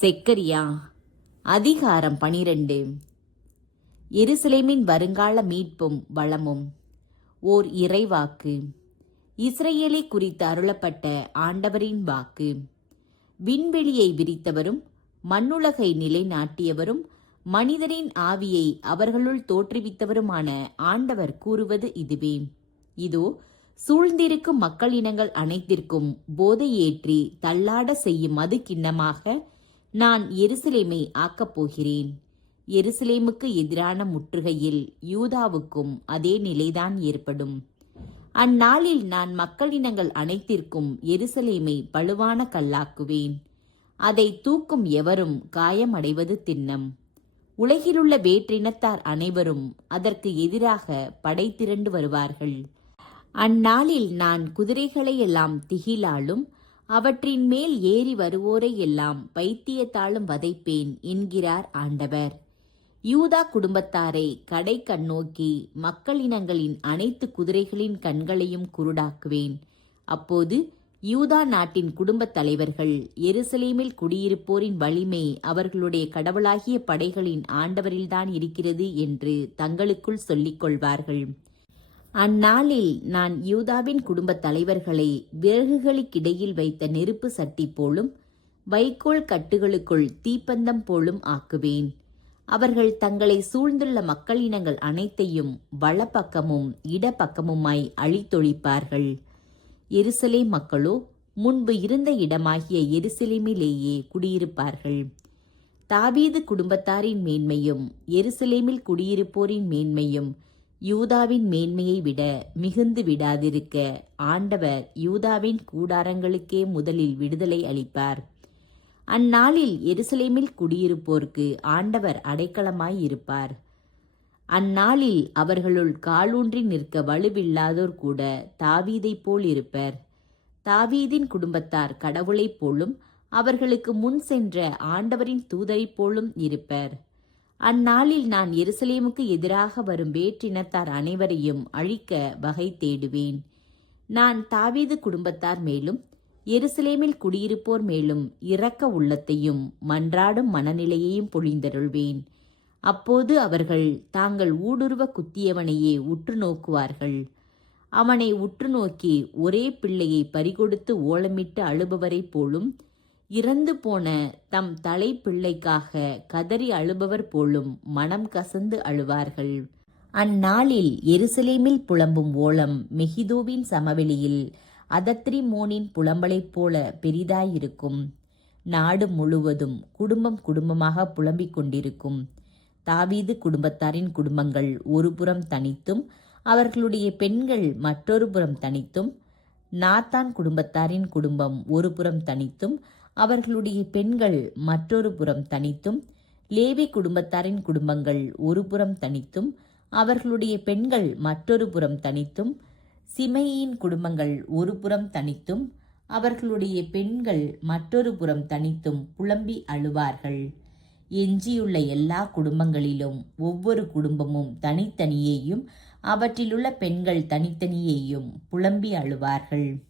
செக்கரியா அதிகாரம் 12. எருசலேமின் வருங்கால மீட்பும் வளமும். ஓர் இறைவாக்கு. இஸ்ரேலை குறித்து அருளப்பட்ட ஆண்டவரின் வாக்கு. விண்வெளியை விரித்தவரும் மண்ணுலகை நிலைநாட்டியவரும் மனிதரின் ஆவியை அவர்களுள் தோற்றுவித்தவருமான ஆண்டவர் கூறுவது இதுவே. இதோ, சூழ்ந்திருக்கும் மக்கள் இனங்கள் அனைத்திற்கும் போதையேற்றி தள்ளாட செய்யும் மது கிண்ணமாக நான் எருசலேமை ஆக்கப் போகிறேன். எருசலேமுக்கு எதிரான முற்றுகையில் யூதாவுக்கும் அதே நிலைதான் ஏற்படும். அந்நாளில் நான் மக்களினங்கள் அனைத்திற்கும் எருசலேமை பழுவான கல்லாக்குவேன். அதை தூக்கும் எவரும் காயமடைவது திண்ணம். உலகிலுள்ள வேற்றினத்தார் அனைவரும் அதற்கு எதிராக படை திரண்டு வருவார்கள். அந்நாளில் நான் குதிரைகளை எல்லாம் திகிலாலும் அவற்றின் மேல் ஏறி வருவோரை எல்லாம் பைத்தியத்தாலும் வதைப்பேன் என்கிறார் ஆண்டவர். யூதா குடும்பத்தாரை கடை கண்ணோக்கி மக்களினங்களின் அனைத்து குதிரைகளின் கண்களையும் குருடாக்குவேன். அப்போது யூதா நாட்டின் குடும்பத் தலைவர்கள் எருசலேமில் குடியிருப்போரின் வலிமை அவர்களுடைய கடவுளாகிய படைகளின் ஆண்டவரில்தான் இருக்கிறது என்று தங்களுக்குள் சொல்லிக் கொள்வார்கள். அந்நாளில் நான் யூதாவின் குடும்பத் தலைவர்களை விறகுகளுக்கிடையில் வைத்த நெருப்பு சட்டி போலும் வைக்கோல் கட்டுகளுக்குள் தீப்பந்தம் போலும் ஆக்குவேன். அவர்கள் தங்களை சூழ்ந்துள்ள மக்களினங்கள் அனைத்தையும் வலப்பக்கமும் இடப்பக்கமுமாய் அழித்தொழிப்பார்கள். எருசலேம் மக்களோ முன்பு இருந்த இடமாகிய எருசலேமிலேயே குடியிருப்பார்கள். தாவீது குடும்பத்தாரின் மேன்மையும் எருசலேமில் குடியிருப்போரின் மேன்மையும் யூதாவின் மேன்மையை விட மிகுந்து விடாதிருக்க ஆண்டவர் யூதாவின் கூடாரங்களுக்கே முதலில் விடுதலை அளிப்பார். அந்நாளில் எருசலேமில் குடியிருப்போர்க்கு ஆண்டவர் அடைக்கலமாய் இருப்பார். அந்நாளில் அவர்களுள் காலூன்றி நிற்க வலுவில்லாதோர் கூட தாவீதைப் போல் இருப்பர். தாவீதின் குடும்பத்தார் கடவுளைப் போலும் அவர்களுக்கு முன் சென்ற ஆண்டவரின் தூதரைப் போலும் இருப்பர். அந்நாளில் நான் எருசலேமுக்கு எதிராக வரும் வேற்றினத்தார் அனைவரையும் அழிக்க வகை தேடுவேன். நான் தாவீது குடும்பத்தார் மேலும் எருசலேமில் குடியிருப்போர் மேலும் இரக்க உள்ளத்தையும் மன்றாடும் மனநிலையையும் பொழிந்தருள்வேன். அப்போது அவர்கள் தாங்கள் ஊடுருவ குத்தியவனையே உற்று நோக்குவார்கள். அவனை உற்று நோக்கி ஒரே பிள்ளையை பறிகொடுத்து ஓலமிட்டு அழுபவரைப் போலும் இறந்து போன தம் தலை பிள்ளைக்காக கதறி அழுபவர் போலும் மனம் கசந்து அழுவார்கள். அந்நாளில் எருசலேமில் புலம்பும் ஓலம் மெகிதோவின் சமவெளியில் அதத்ரிமோனின் புலம்பலைப் போல பெரிதாயிருக்கும். நாடு முழுவதும் குடும்பம் குடும்பமாக புலம்பிக் கொண்டிருக்கும். தாவீது குடும்பத்தாரின் குடும்பங்கள் ஒரு புறம் தனித்தும் அவர்களுடைய பெண்கள் மற்றொரு புறம் தனித்தும், நாத்தான் குடும்பத்தாரின் குடும்பம் ஒரு புறம் தனித்தும் அவர்களுடைய பெண்கள் மற்றொரு புறம் தனித்தும், லேவி குடும்பத்தாரின் குடும்பங்கள் ஒரு புறம் தனித்தும் அவர்களுடைய பெண்கள் மற்றொரு புறம் தனித்தும், சிமையின் குடும்பங்கள் ஒரு புறம் தனித்தும் அவர்களுடைய பெண்கள் மற்றொரு புறம் தனித்தும் புலம்பி அழுவார்கள். எஞ்சியுள்ள எல்லா குடும்பங்களிலும் ஒவ்வொரு குடும்பமும் தனித்தனியேயும் அவற்றிலுள்ள பெண்கள் தனித்தனியேயும் புலம்பி அழுவார்கள்.